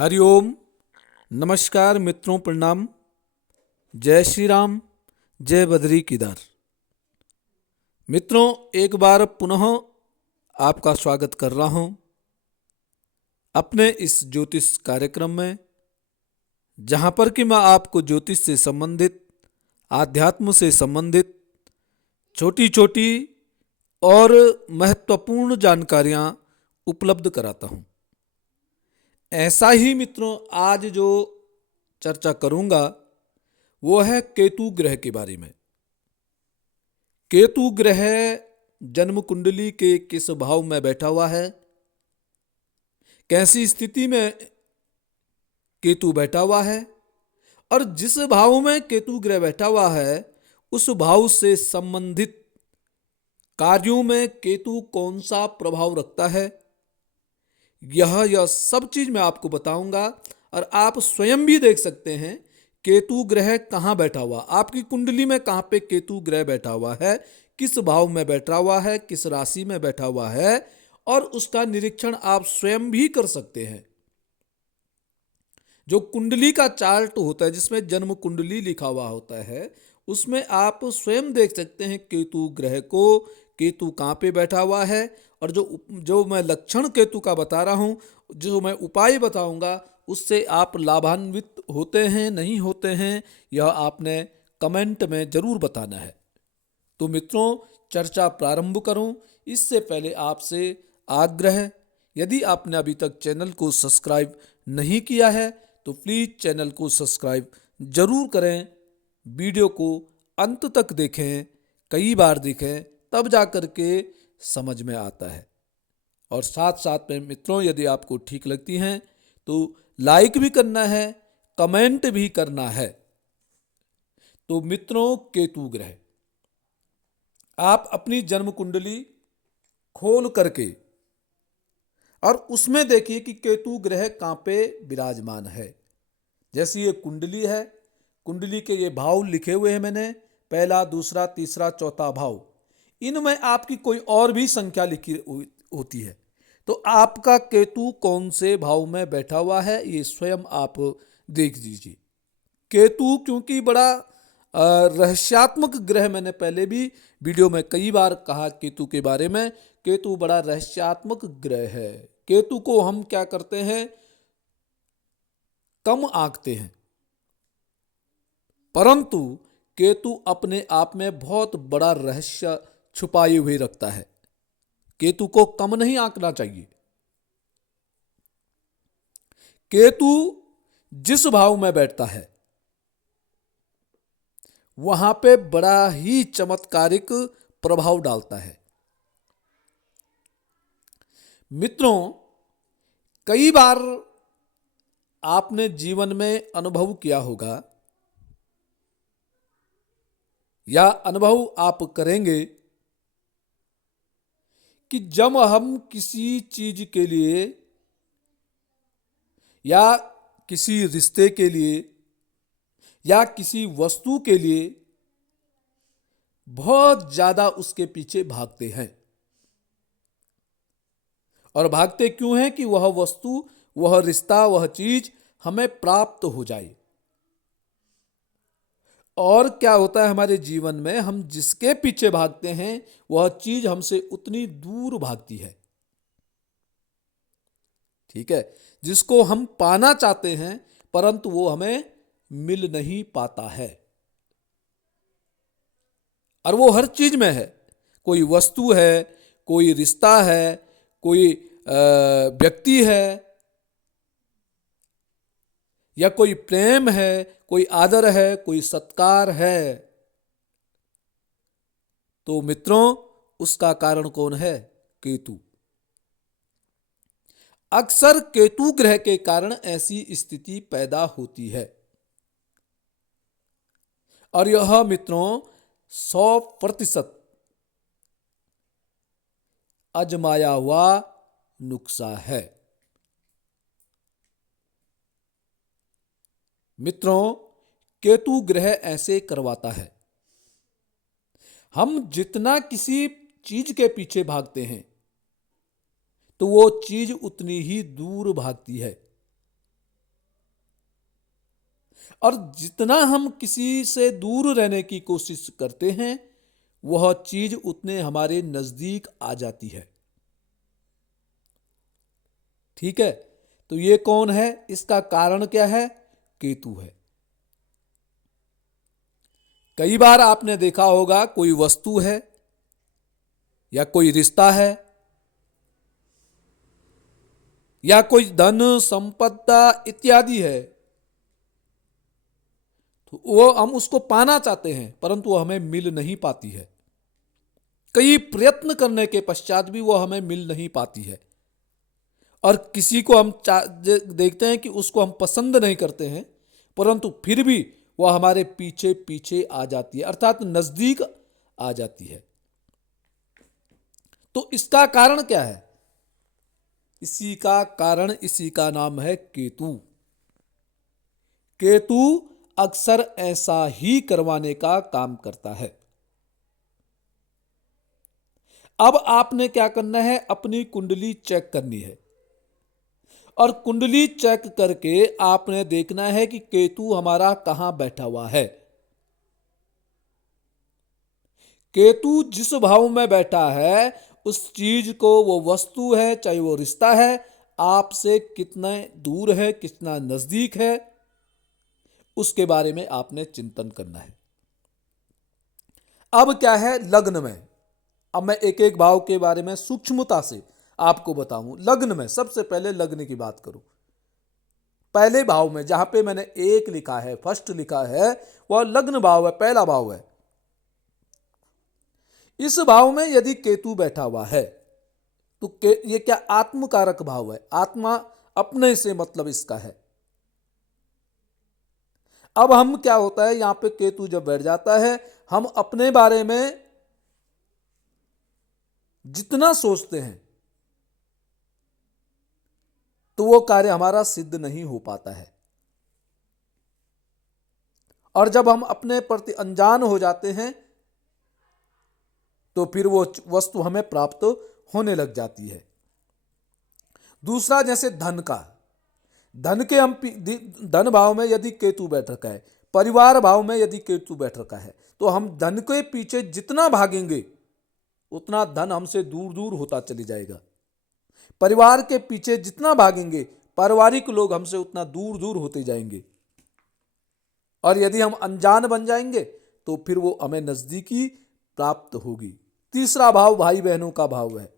हरिओम। नमस्कार मित्रों, प्रणाम। जय श्री राम, जय बद्री केदार। मित्रों, एक बार पुनः आपका स्वागत कर रहा हूं अपने इस ज्योतिष कार्यक्रम में, जहां पर कि मैं आपको ज्योतिष से संबंधित, आध्यात्म से संबंधित छोटी छोटी और महत्वपूर्ण जानकारियां उपलब्ध कराता हूं। ऐसा ही मित्रों, आज जो चर्चा करूंगा वो है केतु ग्रह के बारे में। केतु ग्रह जन्म कुंडली के किस भाव में बैठा हुआ है, कैसी स्थिति में केतु बैठा हुआ है, और जिस भाव में केतु ग्रह बैठा हुआ है उस भाव से संबंधित कार्यों में केतु कौन सा प्रभाव रखता है, यह सब चीज मैं आपको बताऊंगा। और आप स्वयं भी देख सकते हैं केतु ग्रह कहाँ बैठा हुआ, आपकी कुंडली में कहाँ पे केतु ग्रह बैठा हुआ है, किस भाव में बैठा हुआ है, किस राशि में बैठा हुआ है, और उसका निरीक्षण आप स्वयं भी कर सकते हैं। जो कुंडली का चार्ट होता है, जिसमें जन्म कुंडली लिखा हुआ होता है, उसमें आप स्वयं देख सकते हैं केतु ग्रह को, केतु कहाँ पे बैठा हुआ है। और जो मैं लक्षण केतु का बता रहा हूँ, जो मैं उपाय बताऊंगा, उससे आप लाभान्वित होते हैं नहीं होते हैं, यह आपने कमेंट में जरूर बताना है। तो मित्रों, चर्चा प्रारंभ करूं इससे पहले आपसे आग्रह, यदि आपने अभी तक चैनल को सब्सक्राइब नहीं किया है तो प्लीज़ चैनल को सब्सक्राइब जरूर करें। वीडियो को अंत तक देखें, कई बार देखें, तब जा कर के समझ में आता है। और साथ साथ में मित्रों, यदि आपको ठीक लगती हैं तो लाइक भी करना है, कमेंट भी करना है। तो मित्रों, केतु ग्रह, आप अपनी जन्म कुंडली खोल करके और उसमें देखिए कि केतु ग्रह कहाँ पे विराजमान है। जैसी ये कुंडली है, कुंडली के ये भाव लिखे हुए हैं मैंने, पहला, दूसरा, तीसरा, चौथा भाव। इनमें आपकी कोई और भी संख्या लिखी होती है, तो आपका केतु कौन से भाव में बैठा हुआ है ये स्वयं आप देख लीजिए। केतु क्योंकि बड़ा रहस्यात्मक ग्रह, मैंने पहले भी वीडियो में कई बार कहा केतु के बारे में, केतु बड़ा रहस्यात्मक ग्रह है। केतु को हम क्या करते हैं, कम आंकते हैं, परंतु केतु अपने आप में बहुत बड़ा रहस्य छुपाए हुए रखता है। केतु को कम नहीं आंकना चाहिए। केतु जिस भाव में बैठता है वहां पे बड़ा ही चमत्कारिक प्रभाव डालता है। मित्रों, कई बार आपने जीवन में अनुभव किया होगा या अनुभव आप करेंगे कि जब हम किसी चीज के लिए या किसी रिश्ते के लिए या किसी वस्तु के लिए बहुत ज्यादा उसके पीछे भागते हैं। और भागते क्यों हैं कि वह वस्तु, वह रिश्ता, वह चीज हमें प्राप्त हो जाए। और क्या होता है हमारे जीवन में, हम जिसके पीछे भागते हैं वह चीज हमसे उतनी दूर भागती है। ठीक है, जिसको हम पाना चाहते हैं परंतु वो हमें मिल नहीं पाता है। और वो हर चीज में है, कोई वस्तु है, कोई रिश्ता है, कोई व्यक्ति है, या कोई प्रेम है, कोई आदर है, कोई सत्कार है। तो मित्रों, उसका कारण कौन है? केतु। अक्सर केतु ग्रह के कारण ऐसी स्थिति पैदा होती है। और यह मित्रों 100% आजमाया हुआ नुस्खा है। मित्रों, केतु ग्रह ऐसे करवाता है, हम जितना किसी चीज के पीछे भागते हैं तो वो चीज उतनी ही दूर भागती है। और जितना हम किसी से दूर रहने की कोशिश करते हैं वह चीज उतने हमारे नजदीक आ जाती है। ठीक है, तो ये कौन है, इसका कारण क्या है? केतु है। कई बार आपने देखा होगा कोई वस्तु है या कोई रिश्ता है या कोई धन संपदा इत्यादि है, तो वो हम उसको पाना चाहते हैं परंतु वो हमें मिल नहीं पाती है। कई प्रयत्न करने के पश्चात भी वो हमें मिल नहीं पाती है। और किसी को हम देखते हैं कि उसको हम पसंद नहीं करते हैं परंतु फिर भी वह हमारे पीछे पीछे आ जाती है, अर्थात नजदीक आ जाती है। तो इसका कारण क्या है? इसी का कारण, इसी का नाम है केतु। केतु अक्सर ऐसा ही करवाने का काम करता है। अब आपने क्या करना है, अपनी कुंडली चेक करनी है और कुंडली चेक करके आपने देखना है कि केतु हमारा कहां बैठा हुआ है। केतु जिस भाव में बैठा है उस चीज को, वो वस्तु है चाहे वो रिश्ता है, आपसे कितना दूर है कितना नजदीक है, उसके बारे में आपने चिंतन करना है। अब क्या है लग्न में, अब मैं एक एक भाव के बारे में सूक्ष्मता से आपको बताऊं। लग्न में सबसे पहले लग्न की बात करूं, पहले भाव में जहां पे मैंने एक लिखा है, फर्स्ट लिखा है, वह लग्न भाव है, पहला भाव है। इस भाव में यदि केतु बैठा हुआ है तो ये क्या आत्मकारक भाव है, आत्मा अपने से मतलब इसका है। अब हम क्या होता है, यहां पे केतु जब बैठ जाता है, हम अपने बारे में जितना सोचते हैं तो वो कार्य हमारा सिद्ध नहीं हो पाता है। और जब हम अपने प्रति अनजान हो जाते हैं तो फिर वो वस्तु हमें प्राप्त होने लग जाती है। दूसरा जैसे धन का, धन के हम धन भाव में यदि केतु बैठ रखा है, परिवार भाव में यदि केतु बैठ रखा है, तो हम धन के पीछे जितना भागेंगे उतना धन हमसे दूर दूर होता चली जाएगा। परिवार के पीछे जितना भागेंगे पारिवारिक लोग हमसे उतना दूर दूर होते जाएंगे। और यदि हम अनजान बन जाएंगे तो फिर वो हमें नजदीकी प्राप्त होगी। तीसरा भाव भाई बहनों का भाव है।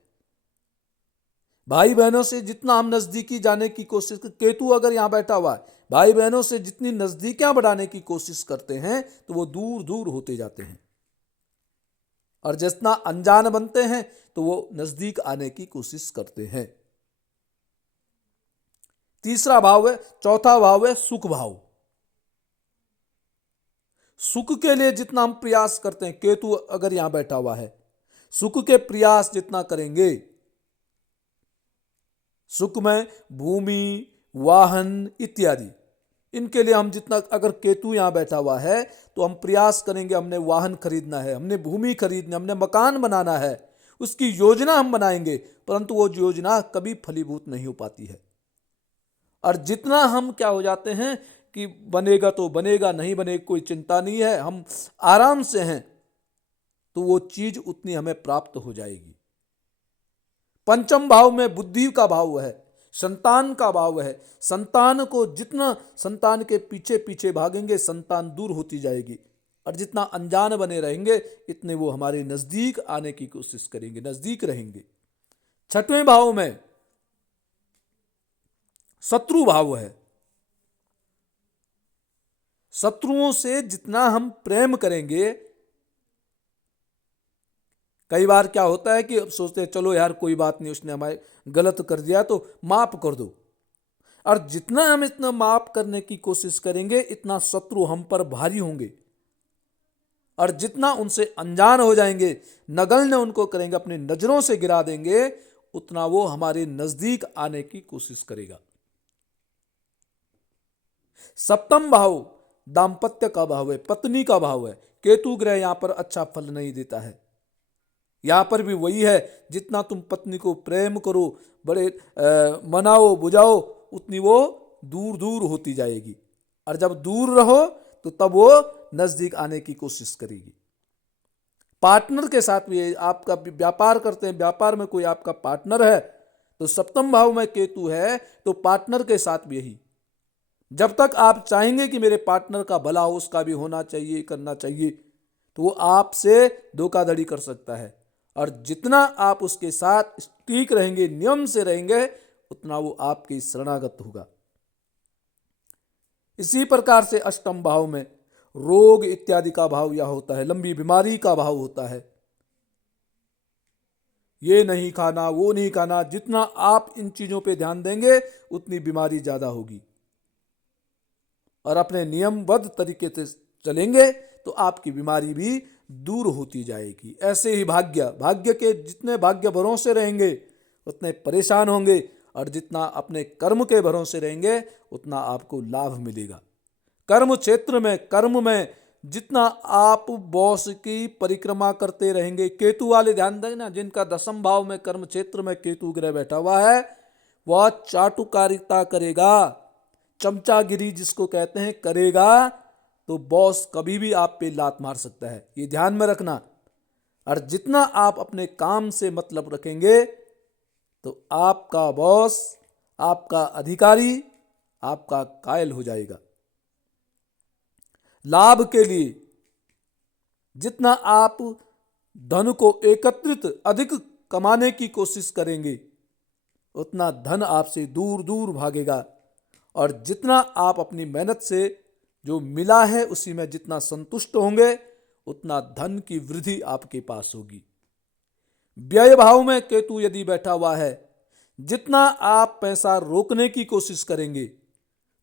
भाई बहनों से जितना हम नजदीकी जाने की कोशिश, केतु अगर यहां बैठा हुआ है, भाई बहनों से जितनी नजदीकियां बढ़ाने की कोशिश करते हैं तो वो दूर दूर होते जाते हैं। और जितना अनजान बनते हैं तो वो नजदीक आने की कोशिश करते हैं। तीसरा भाव है, चौथा भाव है सुख भाव। सुख के लिए जितना हम प्रयास करते हैं, केतु अगर यहां बैठा हुआ है, सुख के प्रयास जितना करेंगे, सुख में भूमि, वाहन इत्यादि, इनके लिए हम जितना, अगर केतु यहां बैठा हुआ है तो हम प्रयास करेंगे, हमने वाहन खरीदना है, हमने भूमि खरीदना, हमने मकान बनाना है, उसकी योजना हम बनाएंगे, परंतु वो योजना कभी फलीभूत नहीं हो पाती है। और जितना हम क्या हो जाते हैं कि बनेगा तो बनेगा, नहीं बनेगा कोई चिंता नहीं है, हम आराम से हैं, तो वो चीज उतनी हमें प्राप्त हो जाएगी। पंचम भाव में बुद्धि का भाव है, संतान का भाव है। संतान को जितना संतान के पीछे पीछे भागेंगे संतान दूर होती जाएगी, और जितना अनजान बने रहेंगे इतने वो हमारे नजदीक आने की कोशिश करेंगे, नजदीक रहेंगे। छठवें भाव में शत्रु भाव है। शत्रुओं से जितना हम प्रेम करेंगे, कई बार क्या होता है कि अब सोचते हैं चलो यार कोई बात नहीं, उसने हमारे गलत कर दिया तो माफ कर दो, और जितना हम इतना माफ करने की कोशिश करेंगे इतना शत्रु हम पर भारी होंगे। और जितना उनसे अनजान हो जाएंगे, नगण्य उनको करेंगे, अपनी नजरों से गिरा देंगे, उतना वो हमारे नजदीक आने की कोशिश करेगा। सप्तम भाव दाम्पत्य का भाव है, पत्नी का भाव है। केतु ग्रह यहां पर अच्छा फल नहीं देता है। यहां पर भी वही है, जितना तुम पत्नी को प्रेम करो, बड़े मनाओ बुझाओ, उतनी वो दूर दूर होती जाएगी। और जब दूर रहो तो तब वो नजदीक आने की कोशिश करेगी। पार्टनर के साथ भी, आपका व्यापार करते हैं, व्यापार में कोई आपका पार्टनर है तो सप्तम भाव में केतु है, तो पार्टनर के साथ भी यही, जब तक आप चाहेंगे कि मेरे पार्टनर का भला हो, उसका भी होना चाहिए, करना चाहिए, तो वो आपसे धोखाधड़ी कर सकता है। और जितना आप उसके साथ ठीक रहेंगे, नियम से रहेंगे, उतना वो आपके शरणागत होगा। इसी प्रकार से अष्टम भाव में रोग इत्यादि का भाव यह होता है, लंबी बीमारी का भाव होता है। ये नहीं खाना, वो नहीं खाना, जितना आप इन चीजों पे ध्यान देंगे उतनी बीमारी ज्यादा होगी। और अपने नियमबद्ध तरीके से चलेंगे तो आपकी बीमारी भी दूर होती जाएगी। ऐसे ही भाग्य के जितने भाग्य भरोसे रहेंगे उतने परेशान होंगे, और जितना अपने कर्म के भरोसे रहेंगे उतना आपको लाभ मिलेगा। कर्म क्षेत्र में, कर्म में जितना आप बॉस की परिक्रमा करते रहेंगे, केतु वाले ध्यान देना, जिनका दसम भाव में कर्म क्षेत्र में केतु ग्रह बैठा हुआ है, वह चाटुकारिता करेगा, चमचागिरी जिसको कहते हैं करेगा, तो बॉस कभी भी आप पे लात मार सकता है, ये ध्यान में रखना। और जितना आप अपने काम से मतलब रखेंगे तो आपका बॉस, आपका अधिकारी आपका कायल हो जाएगा। लाभ के लिए जितना आप धन को एकत्रित अधिक कमाने की कोशिश करेंगे उतना धन आपसे दूर दूर भागेगा। और जितना आप अपनी मेहनत से जो मिला है उसी में जितना संतुष्ट होंगे उतना धन की वृद्धि आपके पास होगी। व्यय भाव में केतु यदि बैठा हुआ है, जितना आप पैसा रोकने की कोशिश करेंगे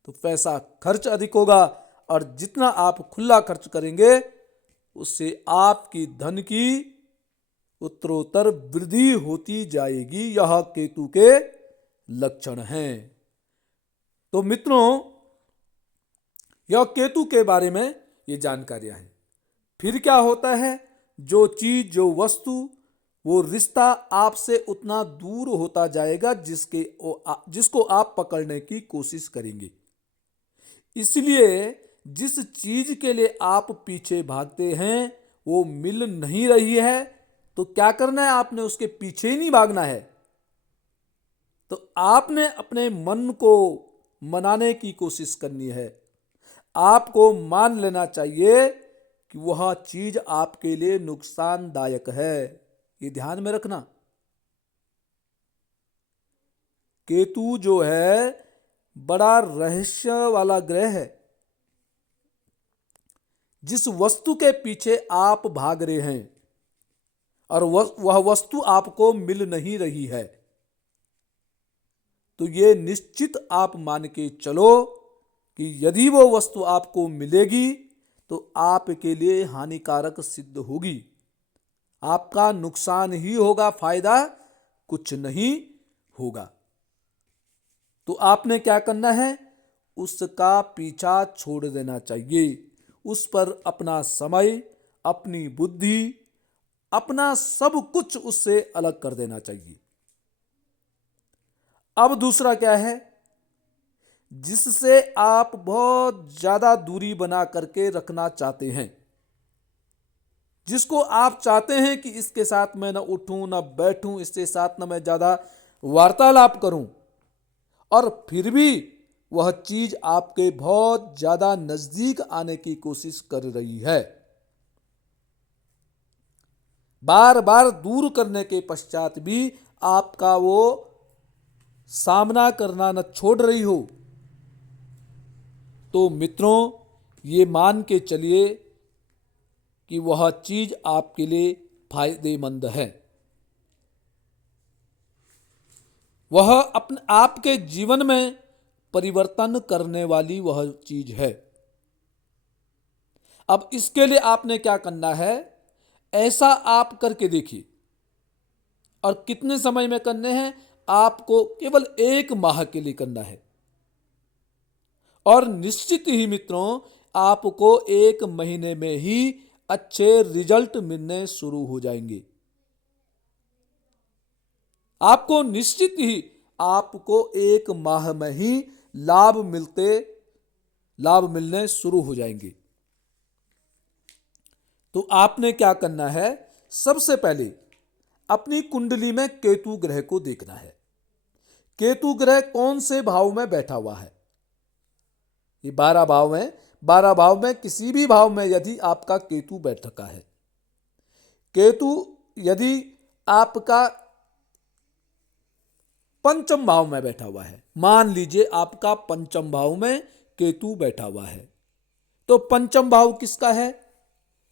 तो पैसा खर्च अधिक होगा, और जितना आप खुला खर्च करेंगे उससे आपकी धन की उत्तरोत्तर वृद्धि होती जाएगी। यह केतु के लक्षण हैं। तो मित्रों, यह केतु के बारे में ये जानकारियां हैं। फिर क्या होता है, जो चीज, जो वस्तु, वो रिश्ता आपसे उतना दूर होता जाएगा जिसको आप पकड़ने की कोशिश करेंगे। इसलिए जिस चीज के लिए आप पीछे भागते हैं वो मिल नहीं रही है तो क्या करना है, आपने उसके पीछे ही नहीं भागना है। तो आपने अपने मन को मनाने की कोशिश करनी है। आपको मान लेना चाहिए कि वह चीज आपके लिए नुकसानदायक है, ये ध्यान में रखना। केतु जो है बड़ा रहस्य वाला ग्रह है। जिस वस्तु के पीछे आप भाग रहे हैं और वह वस्तु आपको मिल नहीं रही है, तो ये निश्चित आप मान के चलो कि यदि वो वस्तु आपको मिलेगी तो आपके लिए हानिकारक सिद्ध होगी, आपका नुकसान ही होगा, फायदा कुछ नहीं होगा। तो आपने क्या करना है, उसका पीछा छोड़ देना चाहिए। उस पर अपना समय, अपनी बुद्धि, अपना सब कुछ उससे अलग कर देना चाहिए। अब दूसरा क्या है, जिससे आप बहुत ज्यादा दूरी बना करके रखना चाहते हैं, जिसको आप चाहते हैं कि इसके साथ मैं न उठूं न बैठूं, इसके साथ न मैं ज्यादा वार्तालाप करूं, और फिर भी वह चीज आपके बहुत ज्यादा नजदीक आने की कोशिश कर रही है। बार बार दूर करने के पश्चात भी आपका वो सामना करना न छोड़ रही हो, तो मित्रों ये मान के चलिए कि वह चीज आपके लिए फायदेमंद है। वह अपने आपके जीवन में परिवर्तन करने वाली वह चीज है। अब इसके लिए आपने क्या करना है, ऐसा आप करके देखिए। और कितने समय में करने हैं, आपको केवल 1 माह के लिए करना है। और निश्चित ही मित्रों आपको 1 महीने में ही अच्छे रिजल्ट मिलने शुरू हो जाएंगे। आपको निश्चित ही आपको 1 माह में ही लाभ मिलने शुरू हो जाएंगे। तो आपने क्या करना है, सबसे पहले अपनी कुंडली में केतु ग्रह को देखना है। केतु ग्रह कौन से भाव में बैठा हुआ है? ये 12 भाव में, 12 भाव में किसी भी भाव में यदि आपका केतु बैठ रखा है, केतु यदि आपका पंचम भाव में बैठा हुआ है, मान लीजिए आपका पंचम भाव में केतु बैठा हुआ है, तो पंचम भाव किसका है?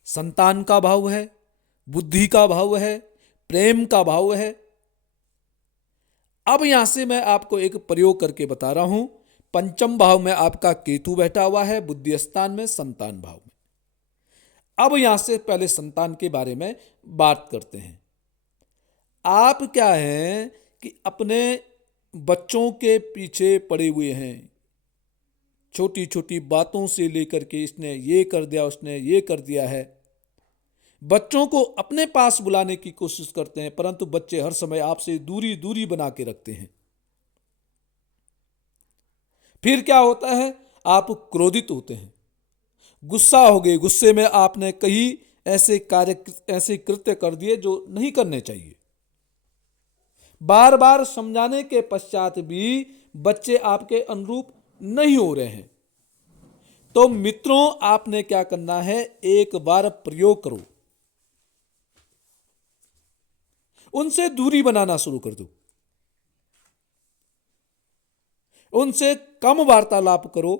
संतान का भाव है, बुद्धि का भाव है, प्रेम का भाव है। अब यहां से मैं आपको एक प्रयोग करके बता रहा हूं। पंचम भाव में आपका केतु बैठा हुआ है, बुद्धि स्थान में, संतान भाव में। अब यहां से पहले संतान के बारे में बात करते हैं। आप क्या हैं कि अपने बच्चों के पीछे पड़े हुए हैं, छोटी छोटी बातों से लेकर के इसने ये कर दिया, उसने ये कर दिया है। बच्चों को अपने पास बुलाने की कोशिश करते हैं, परंतु बच्चे हर समय आपसे दूरी दूरी बना के रखते हैं। फिर क्या होता है, आप क्रोधित होते हैं, गुस्सा हो गए, गुस्से में आपने कई ऐसे कृत्य कर दिए जो नहीं करने चाहिए। बार बार समझाने के पश्चात भी बच्चे आपके अनुरूप नहीं हो रहे हैं, तो मित्रों आपने क्या करना है, एक बार प्रयोग करो, उनसे दूरी बनाना शुरू कर दो, उनसे कम वार्तालाप करो।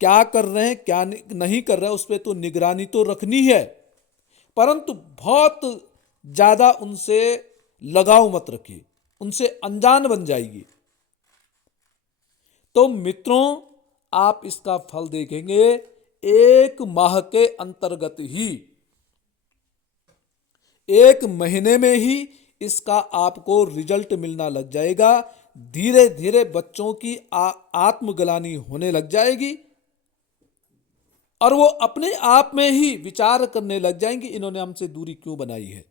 क्या कर रहे हैं क्या नहीं कर रहे हैं उस पर तो निगरानी तो रखनी है, परंतु बहुत ज्यादा उनसे लगाव मत रखिए, उनसे अनजान बन जाइए। तो मित्रों आप इसका फल देखेंगे 1 माह के अंतर्गत ही, 1 महीने में ही इसका आपको रिजल्ट मिलना लग जाएगा। धीरे धीरे बच्चों की आत्मग्लानि होने लग जाएगी और वो अपने आप में ही विचार करने लग जाएंगे इन्होंने हमसे दूरी क्यों बनाई है।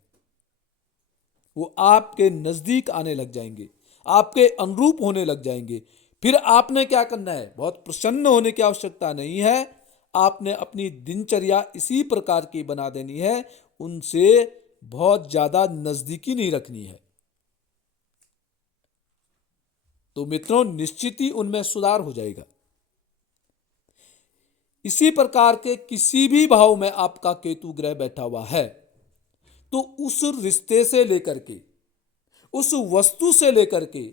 वो आपके नजदीक आने लग जाएंगे, आपके अनुरूप होने लग जाएंगे। फिर आपने क्या करना है, बहुत प्रसन्न होने की आवश्यकता नहीं है, आपने अपनी दिनचर्या इसी प्रकार की बना देनी है, उनसे बहुत ज्यादा नजदीकी नहीं रखनी है। तो मित्रों निश्चित ही उनमें सुधार हो जाएगा। इसी प्रकार के किसी भी भाव में आपका केतु ग्रह बैठा हुआ है, तो उस रिश्ते से लेकर के, उस वस्तु से लेकर के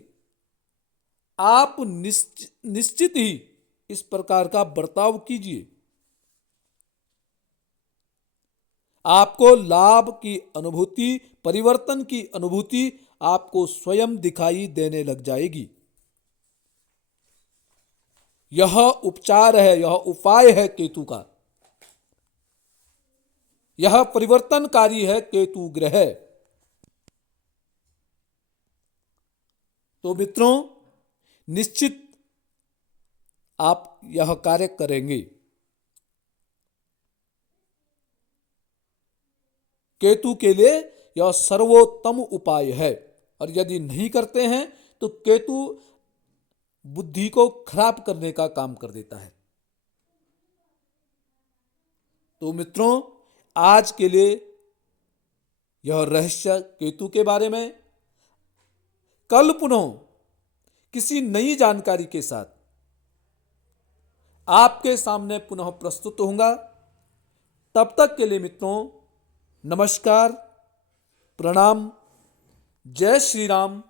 आप निश्चित ही इस प्रकार का बर्ताव कीजिए। आपको लाभ की अनुभूति, परिवर्तन की अनुभूति आपको स्वयं दिखाई देने लग जाएगी। यह उपचार है, यह उपाय है केतु का, यह परिवर्तनकारी है केतु ग्रह। तो मित्रों निश्चित आप यह कार्य करेंगे। केतु के लिए यह सर्वोत्तम उपाय है, और यदि नहीं करते हैं तो केतु बुद्धि को खराब करने का काम कर देता है। तो मित्रों आज के लिए यह रहस्य केतु के बारे में। कल पुनः किसी नई जानकारी के साथ आपके सामने पुनः प्रस्तुत होऊंगा। तब तक के लिए मित्रों नमस्कार, प्रणाम, जय श्री राम,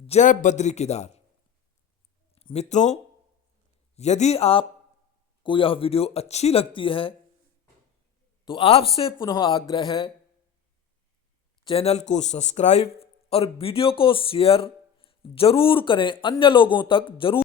जय बद्री केदार। मित्रों यदि आपको यह वीडियो अच्छी लगती है तो आपसे पुनः आग्रह है, चैनल को सब्सक्राइब और वीडियो को शेयर जरूर करें, अन्य लोगों तक जरूर